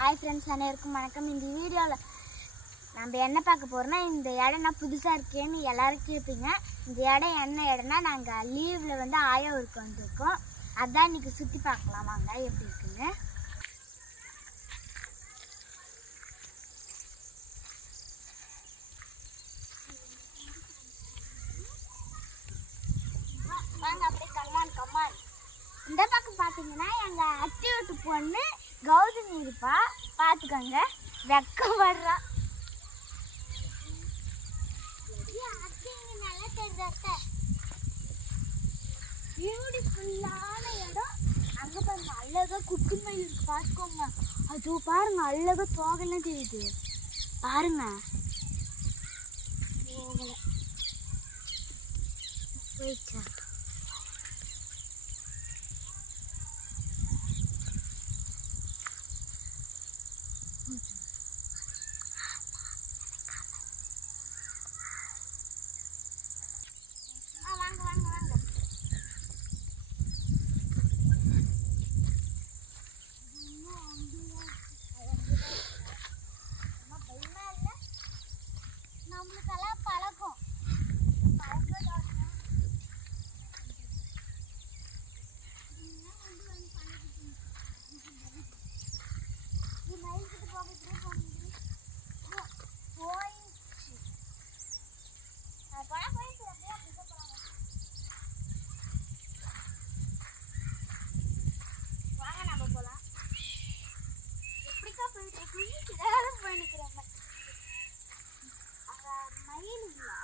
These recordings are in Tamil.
ஹாய் ஃப்ரெண்ட்ஸ், அனைவருக்கும் வணக்கம். இந்த வீடியோவில் நம்ம என்ன பார்க்க போகிறோம்னா, இந்த இடம் நான் புதுசாக இருக்கேன்னு எல்லோரும் கேட்பீங்க. இந்த இடம் என்ன இடம்னா, நாங்கள் லீவில் வந்து ஆயா ஊருக்கு வந்திருக்கோம். அதான் இன்றைக்கி சுற்றி பார்க்கலாம் வாங்க எப்படி இருக்குன்னு. வாங்க அப்படியே கம்மான். இந்த பக்கம் பார்த்தீங்கன்னா எங்கள் அத்தி வீட்டு பொண்ணு கௌதமி இருப்பா. பார்த்துக்கோங்க, வெக்கம் வர்றா. நல்லா தெரிஞ்ச பியூட்டிஃபுல்லான இடம். அங்கே பாருங்க, அழகாக குட்டி மயில் இருக்கு, பார்த்துக்கோங்க. அது பாருங்க, அழகாக தோகெல்லாம் தெரியுது பாருங்க. போயிடுச்சா? நம்மளுக்கெல்லாம் பழக்கம் வாங்க நம்ம போலாம். எப்படிக்கா போயிட்டு போயிக்கிறேன் மயில் இல்லை.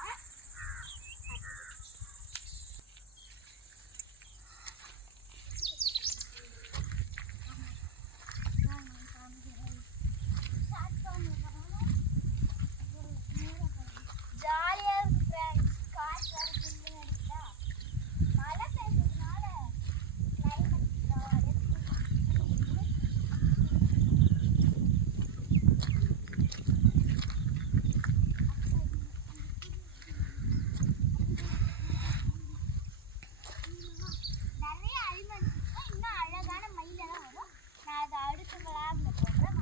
ஜாலியாக இருக்கு ஃப்ரெண்ட்ஸ். காற்று வருதுன்னு நினைச்சா மழை பெய்ஞ்சதுனால நிறைய அனிமல்ஸ் இருக்கும். இன்னும் அழகான மயிலெல்லாம் வரும். நான் அதை அடுத்த விளாக்ல போடுறேன்.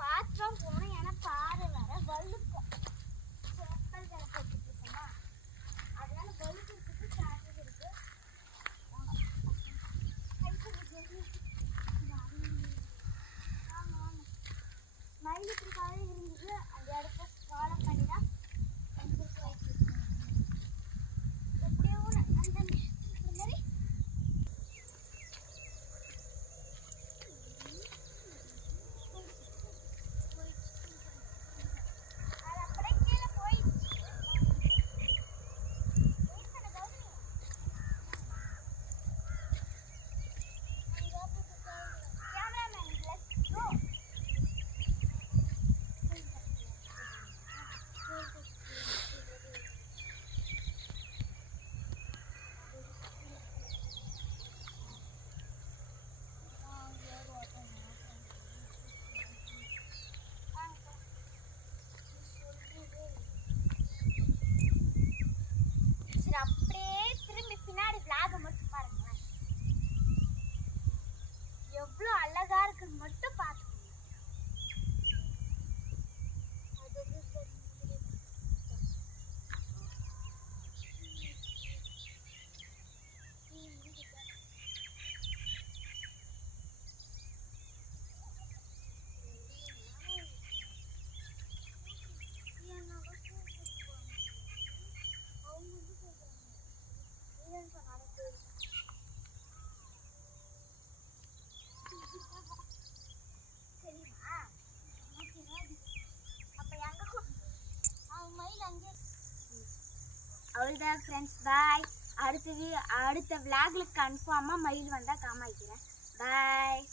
பார்த்துதான் போகணும். ஏன்னா பாறை வர வழுக்கும். செப்பல் வேலை போட்டுட்டு இருக்கோமா, அதனால வழுக்கிறதுக்கு சான்சஸ் இருக்கு. மயிலுக்காக இருந்தது. அந்த இடத்த ஃபாலோ பண்ணி தான் எப்படியோ அந்த மாதிரி அப்படியே திரும்பி பின்னாடி விளாக மட்டும் பாருங்களேன். எவ்வளோ அழகா இருக்குன்னு மட்டும் பார்த்துக்கோங்க. அவ்வளோதான் ஃப்ரெண்ட்ஸ், பாய். அடுத்த விளாகில் கன்ஃபார்மாக மயில் வந்தால் காமிக்கிறேன். பாய்.